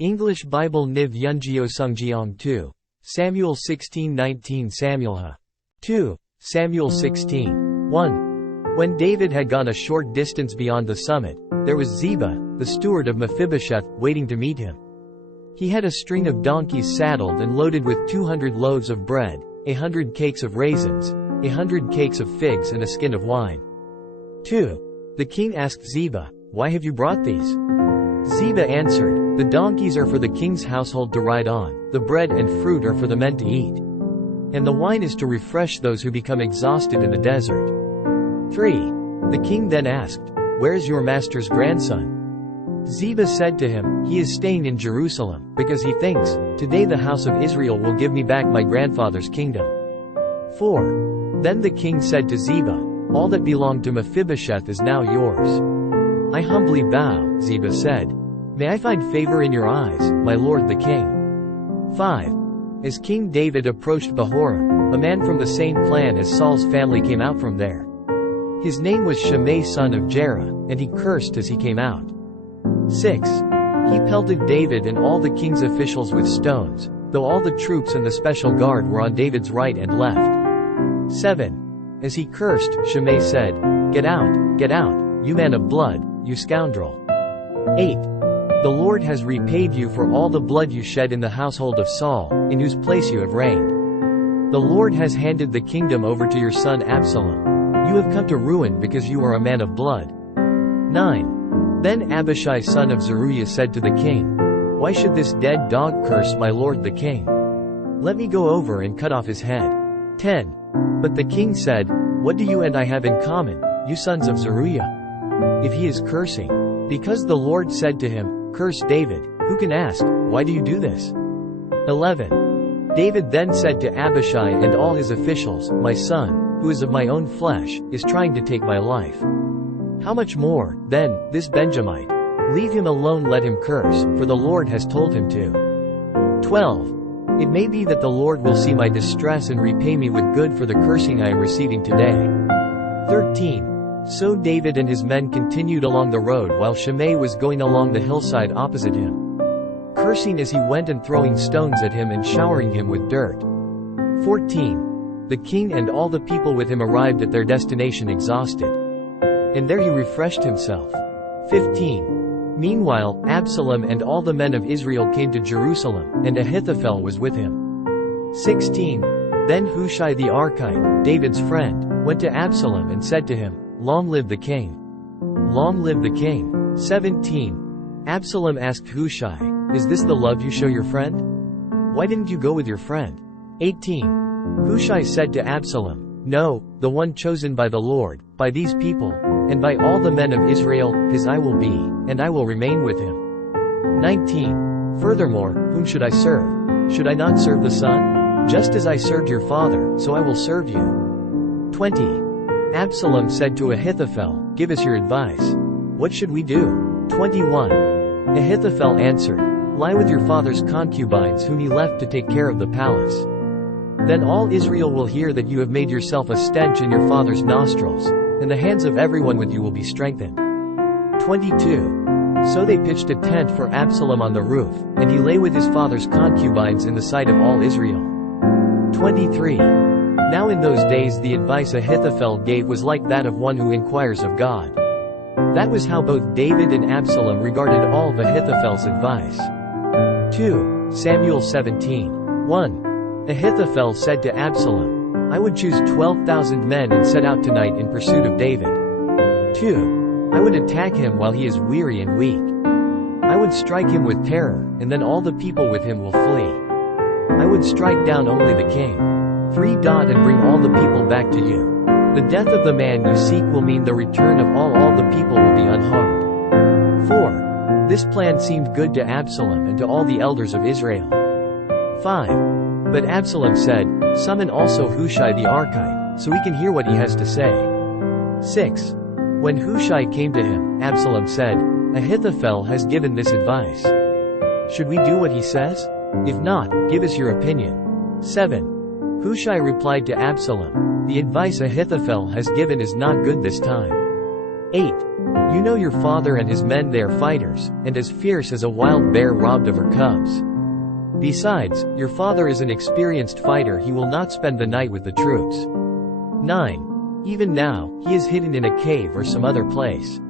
English Bible NIV 영어성경 2. Samuel 16:19 Samuelha. 2. Samuel 16. 1. When David had gone a short distance beyond the summit, there was Ziba, the steward of Mephibosheth, waiting to meet him. He had a string of donkeys saddled and loaded with 200 loaves of bread, 100 cakes of raisins, 100 cakes of figs and a skin of wine. 2. The king asked Ziba, "Why have you brought these?" Ziba answered, "The donkeys are for the king's household to ride on, the bread and fruit are for the men to eat. And the wine is to refresh those who become exhausted in the desert." 3. The king then asked, "Where is your master's grandson?" Ziba said to him, "He is staying in Jerusalem, because he thinks, 'Today the house of Israel will give me back my grandfather's kingdom.'" 4. Then the king said to Ziba, "All that belonged to Mephibosheth is now yours." "I humbly bow," Ziba said. "May I find favor in your eyes, my lord the king." 5. As King David approached Bahurim, a man from the same clan as Saul's family came out from there. His name was Shimei son of Jerah, and he cursed as he came out. 6. He pelted David and all the king's officials with stones, though all the troops and the special guard were on David's right and left. 7. As he cursed, Shimei said, get out, you man of blood, you scoundrel." 8. The Lord has repaid you for all the blood you shed in the household of Saul, in whose place you have reigned. The Lord has handed the kingdom over to your son Absalom. You have come to ruin because you are a man of blood. 9. Then Abishai son of Zeruiah said to the king, "Why should this dead dog curse my lord the king? Let me go over and cut off his head." 10. But the king said, "What do you and I have in common, you sons of Zeruiah? If he is cursing, because the Lord said to him, 'Curse David,' who can ask, 'Why do you do this?'" 11. David then said to Abishai and all his officials, "My son, who is of my own flesh, is trying to take my life. How much more, then, this Benjamite? Leave him alone, let him curse, for the Lord has told him to." 12. It may be that the Lord will see my distress and repay me with good for the cursing I am receiving today. 13. So David and his men continued along the road while Shimei was going along the hillside opposite him, cursing as he went and throwing stones at him and showering him with dirt. 14. The king and all the people with him arrived at their destination exhausted, and there he refreshed himself. 15. Meanwhile, Absalom and all the men of Israel came to Jerusalem, and Ahithophel was with him. 16. Then Hushai the Archite, David's friend, went to Absalom and said to him, "Long live the king! Long live the king!" 17. Absalom asked Hushai, "Is this the love you show your friend? Why didn't you go with your friend?" 18. Hushai said to Absalom, "No, the one chosen by the Lord, by these people, and by all the men of Israel, his I will be, and I will remain with him." 19. Furthermore, whom should I serve? Should I not serve the son? Just as I served your father, so I will serve you. 20. Absalom said to Ahithophel, "Give us your advice. What should we do?" 21. Ahithophel answered, "Lie with your father's concubines whom he left to take care of the palace. Then all Israel will hear that you have made yourself a stench in your father's nostrils, and the hands of everyone with you will be strengthened." 22. So they pitched a tent for Absalom on the roof, and he lay with his father's concubines in the sight of all Israel. 23. Now in those days the advice Ahithophel gave was like that of one who inquires of God. That was how both David and Absalom regarded all of Ahithophel's advice. 2 Samuel 17. 1. Ahithophel said to Absalom, "I would choose 12,000 men and set out tonight in pursuit of David. 2. I would attack him while he is weary and weak. I would strike him with terror, and then all the people with him will flee. I would strike down only the king. 3. And bring all the people back to you. The death of the man you seek will mean the return of all the people will be unharmed." 4. This plan seemed good to Absalom and to all the elders of Israel. 5. But Absalom said, "Summon also Hushai the Archite, so we can hear what he has to say." 6. When Hushai came to him, Absalom said, "Ahithophel has given this advice. Should we do what he says? If not, give us your opinion." 7. Hushai replied to Absalom, "The advice Ahithophel has given is not good this time." 8. You know your father and his men, they are fighters, and as fierce as a wild bear robbed of her cubs. Besides, your father is an experienced fighter, he will not spend the night with the troops. 9. Even now, he is hidden in a cave or some other place.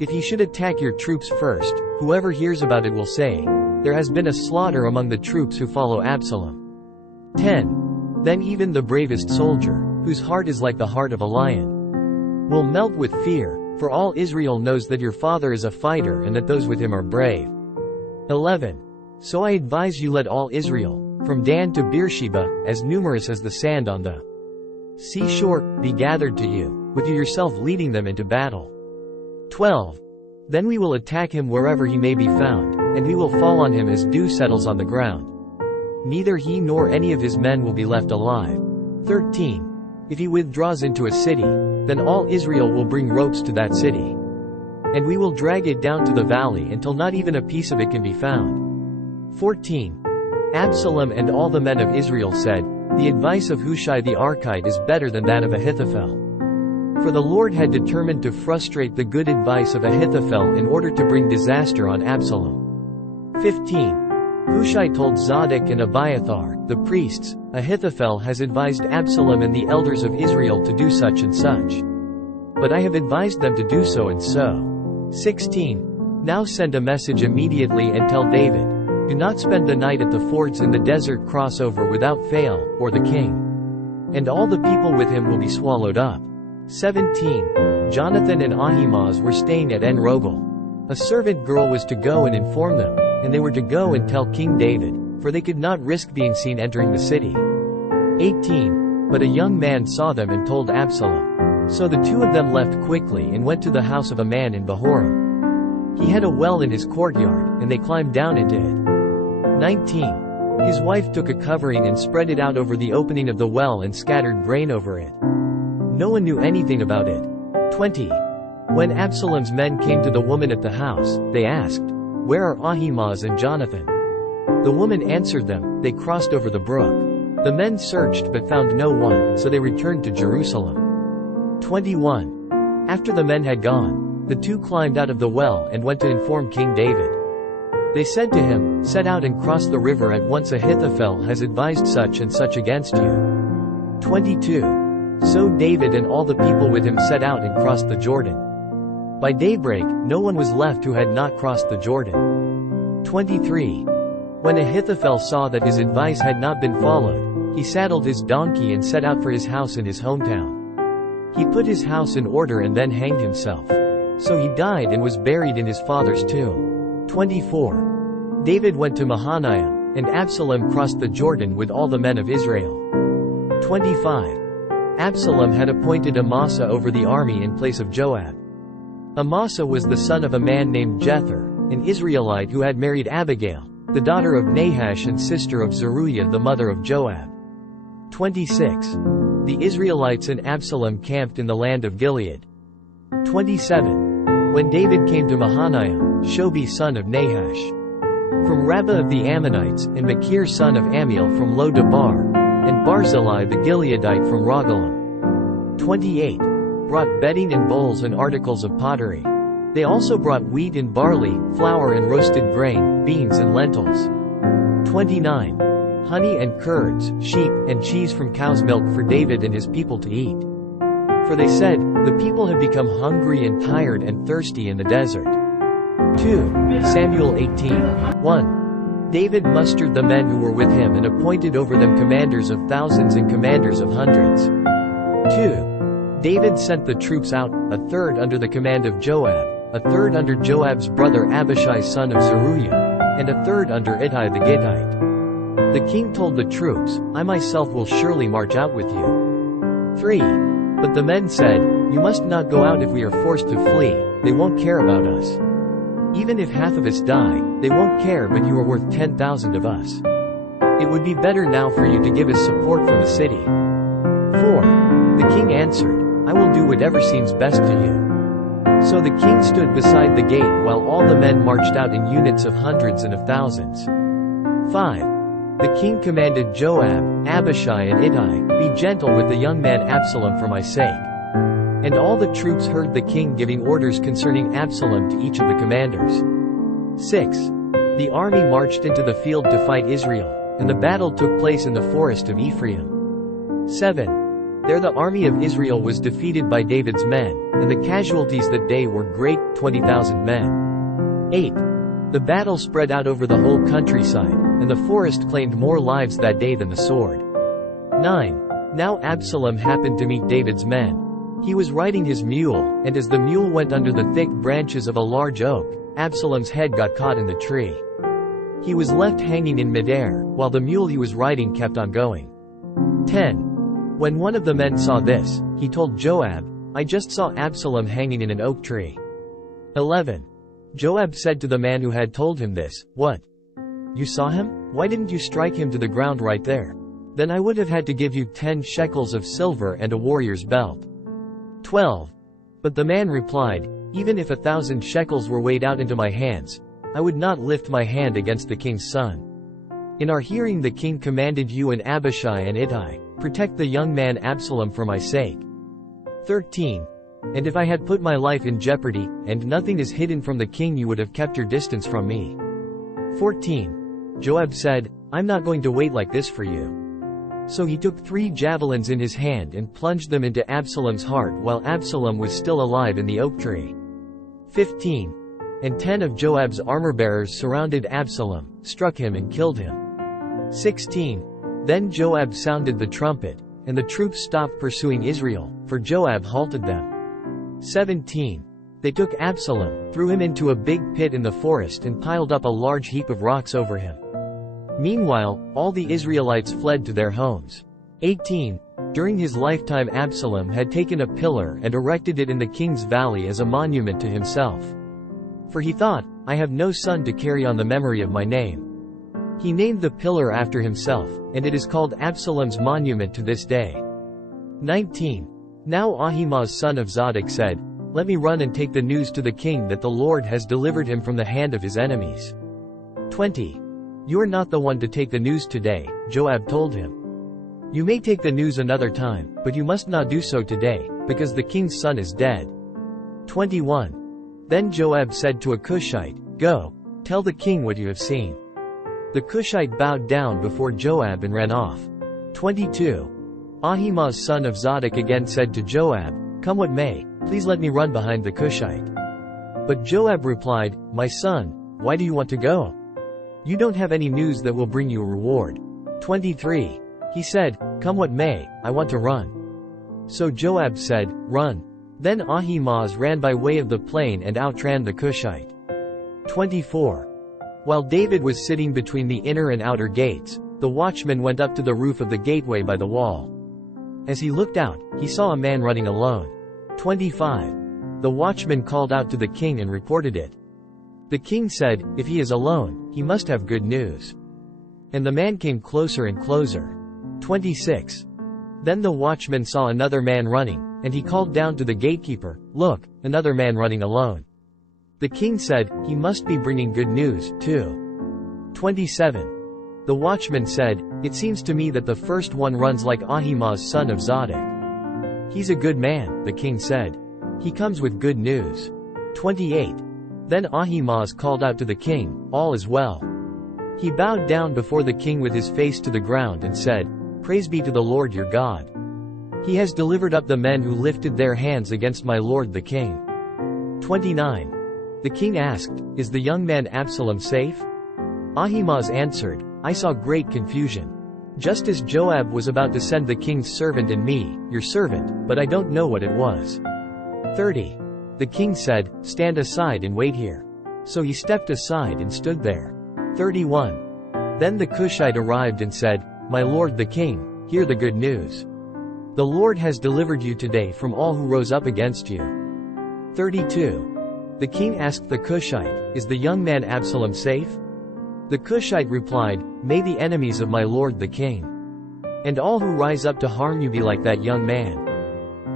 If he should attack your troops first, whoever hears about it will say, there has been a slaughter among the troops who follow Absalom. 10. Then even the bravest soldier, whose heart is like the heart of a lion, will melt with fear, for all Israel knows that your father is a fighter and that those with him are brave. 11. So I advise you, let all Israel, from Dan to Beersheba, as numerous as the sand on the seashore, be gathered to you, with you yourself leading them into battle. 12. Then we will attack him wherever he may be found, and we will fall on him as dew settles on the ground. Neither he nor any of his men will be left alive. 13. If he withdraws into a city, then all Israel will bring ropes to that city. And we will drag it down to the valley until not even a piece of it can be found. 14. Absalom and all the men of Israel said, the advice of Hushai the Archite is better than that of Ahithophel. For the Lord had determined to frustrate the good advice of Ahithophel in order to bring disaster on Absalom. 15. Hushai told Zadok and Abiathar, the priests, Ahithophel has advised Absalom and the elders of Israel to do such and such. But I have advised them to do so and so. 16. Now send a message immediately and tell David, do not spend the night at the fords in the desert, cross over without fail, or the king and all the people with him will be swallowed up. 17. Jonathan and Ahimaaz were staying at En-Rogel. A servant girl was to go and inform them, and they were to go and tell King David, for they could not risk being seen entering the city. 18. But a young man saw them and told Absalom. So the two of them left quickly and went to the house of a man in Bahurim. He had a well in his courtyard, and they climbed down into it. 19. His wife took a covering and spread it out over the opening of the well and scattered grain over it. No one knew anything about it. 20. When Absalom's men came to the woman at the house, they asked, where are Ahimaaz and Jonathan? The woman answered them, they crossed over the brook. The men searched but found no one, so they returned to Jerusalem. 21. After the men had gone, the two climbed out of the well and went to inform King David. They said to him, set out and cross the river at once, Ahithophel has advised such and such against you. 22. So David and all the people with him set out and crossed the Jordan. By daybreak, no one was left who had not crossed the Jordan. 23. When Ahithophel saw that his advice had not been followed, he saddled his donkey and set out for his house in his hometown. He put his house in order and then hanged himself. So he died and was buried in his father's tomb. 24. David went to Mahanaim, and Absalom crossed the Jordan with all the men of Israel. 25. Absalom had appointed Amasa over the army in place of Joab. Amasa was the son of a man named Jether, an Israelite who had married Abigail, the daughter of Nahash and sister of Zeruiah the mother of Joab. 26. The Israelites and Absalom camped in the land of Gilead. 27. When David came to Mahanaim, Shobi son of Nahash from Rabbah of the Ammonites, and Machir son of Amiel from Lo-Debar, and Barzillai the Gileadite from Rogelim. 28. Brought bedding and bowls and articles of pottery. They also brought wheat and barley, flour and roasted grain, beans and lentils. 29. Honey and curds, sheep, and cheese from cow's milk for David and his people to eat. For they said, the people have become hungry and tired and thirsty in the desert. 2 Samuel 18. 1. David mustered the men who were with him and appointed over them commanders of thousands and commanders of hundreds. 2. David sent the troops out, a third under the command of Joab, a third under Joab's brother Abishai son of Zeruiah, and a third under Ittai the Gittite. The king told the troops, I myself will surely march out with you. 3. But the men said, you must not go out if we are forced to flee, they won't care about us. Even if half of us die, they won't care, but you are worth 10,000 of us. It would be better now for you to give us support from the city. 4. The king answered, I will do whatever seems best to you. So the king stood beside the gate while all the men marched out in units of hundreds and of thousands. 5. The king commanded Joab, Abishai and Ittai, be gentle with the young man Absalom for my sake. And all the troops heard the king giving orders concerning Absalom to each of the commanders. 6. The army marched into the field to fight Israel, and the battle took place in the forest of Ephraim. 7. There the army of Israel was defeated by David's men, and the casualties that day were great, 20,000 men. 8. The battle spread out over the whole countryside, and the forest claimed more lives that day than the sword. 9. Now Absalom happened to meet David's men. He was riding his mule, and as the mule went under the thick branches of a large oak, Absalom's head got caught in the tree. He was left hanging in midair, while the mule he was riding kept on going. 10. When one of the men saw this, he told Joab, "I just saw Absalom hanging in an oak tree." 11. Joab said to the man who had told him this, "What? You saw him? Why didn't you strike him to the ground right there? Then I would have had to give you 10 shekels of silver and a warrior's belt." 12. But the man replied, "Even if 1,000 shekels were weighed out into my hands, I would not lift my hand against the king's son. In our hearing the king commanded you and Abishai and Ittai, protect the young man Absalom for my sake." 13. And if I had put my life in jeopardy, and nothing is hidden from the king, you would have kept your distance from me. 14. Joab said, "I'm not going to wait like this for you." So he took 3 javelins in his hand and plunged them into Absalom's heart while Absalom was still alive in the oak tree. 15. And 10 of Joab's armor-bearers surrounded Absalom, struck him and killed him. 16. Then Joab sounded the trumpet, and the troops stopped pursuing Israel, for Joab halted them. 17. They took Absalom, threw him into a big pit in the forest and piled up a large heap of rocks over him. Meanwhile, all the Israelites fled to their homes. 18. During his lifetime Absalom had taken a pillar and erected it in the king's valley as a monument to himself. For he thought, "I have no son to carry on the memory of my name." He named the pillar after himself, and it is called Absalom's monument to this day. 19. Now Ahimaaz son of Zadok said, "Let me run and take the news to the king that the Lord has delivered him from the hand of his enemies." 20. "You are not the one to take the news today," Joab told him. "You may take the news another time, but you must not do so today, because the king's son is dead." 21. Then Joab said to a Cushite, "Go, tell the king what you have seen." The Cushite bowed down before Joab and ran off. 22. Ahimaaz son of Zadok again said to Joab, "Come what may, please let me run behind the Cushite." But Joab replied, "My son, why do you want to go? You don't have any news that will bring you a reward." 23. He said, "Come what may, I want to run." So Joab said, "Run." Then Ahimaaz ran by way of the plain and outran the Cushite. 24. While David was sitting between the inner and outer gates, the watchman went up to the roof of the gateway by the wall. As he looked out, he saw a man running alone. 25. The watchman called out to the king and reported it. The king said, "If he is alone, he must have good news." And the man came closer and closer. 26. Then the watchman saw another man running, and he called down to the gatekeeper, "Look, another man running alone." The king said, "He must be bringing good news, too." 27. The watchman said, "It seems to me that the first one runs like Ahimaaz son of Zadok." "He's a good man," the king said. "He comes with good news." 28. Then Ahimaaz called out to the king, "All is well." He bowed down before the king with his face to the ground and said, "Praise be to the Lord your God. He has delivered up the men who lifted their hands against my lord the king." 29. The king asked, "Is the young man Absalom safe?" Ahimaaz answered, "I saw great confusion. Just as Joab was about to send the king's servant and me, your servant, but I don't know what it was." 30. The king said, "Stand aside and wait here." So he stepped aside and stood there. 31. Then the Cushite arrived and said, "My lord the king, hear the good news. The Lord has delivered you today from all who rose up against you." 32. The king asked the Cushite, "Is the young man Absalom safe?" The Cushite replied, "May the enemies of my lord the king, and all who rise up to harm you be like that young man."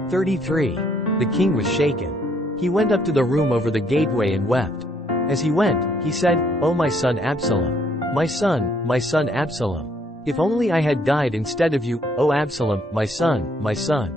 33. The king was shaken. He went up to the room over the gateway and wept. As he went, he said, "O my son Absalom! My son Absalom! If only I had died instead of you, O Absalom, my son, my son!"